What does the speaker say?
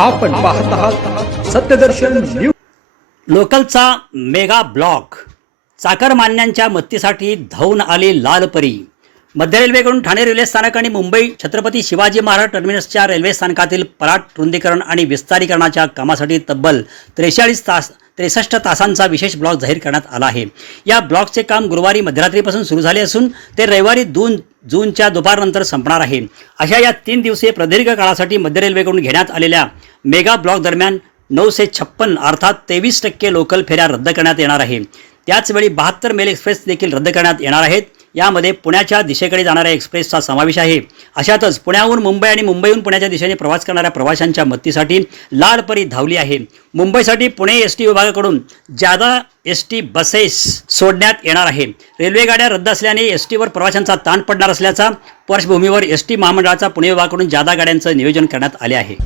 आपण पाहत आहात सत्यदर्शन लोकलचा मेगा ब्लॉक. चाकरमान्यांच्या मत्तीसाठी धावून आली लालपरी मध्य रेल्वेकडून ठाणे रेल्वे स्थानक आणि मुंबई छत्रपती शिवाजी महाराज टर्मिनसच्या रेल्वे स्थानकातील पराट रुंदीकरण आणि विस्तारीकरणाच्या कामासाठी तब्बल त्रेचाळीस तास त्रेसष्ट तासांचा विशेष ब्लॉक जाहीर करण्यात आला आहे. या ब्लॉकचे काम गुरुवारी मध्यरात्रीपासून सुरू झाले असून ते रविवारी दोन जूनच्या दुपारनंतर संपणार आहे. अशा या तीन दिवसीय प्रदीर्घ काळासाठी मध्य रेल्वेकडून घेण्यात आलेल्या मेगा ब्लॉक दरम्यान नऊशे छप्पन अर्थात तेवीस टक्के लोकल फेऱ्या रद्द करण्यात येणार आहे. त्याचवेळी बहात्तर मेल एक्सप्रेस देखील रद्द करण्यात येणार आहेत. यामध्ये पुण्याच्या दिशेकडे जाणाऱ्या एक्सप्रेसचा समावेश आहे. अशातच पुण्याहून मुंबई आणि मुंबईहून पुण्याच्या दिशेने प्रवास करणाऱ्या प्रवाशांच्या मदतीसाठी लाल परी धावली आहे. मुंबईसाठी पुणे एस टी विभागाकडून जादा एस टी बसेस सोडण्यात येणार आहे. रेल्वे गाड्या रद्द असल्याने एस टीवर प्रवाशांचा ताण पडणार असल्याचा पार्श्वभूमीवर एस टी महामंडळाचा पुणे विभागाकडून जादा गाड्यांचं नियोजन करण्यात आले आहे.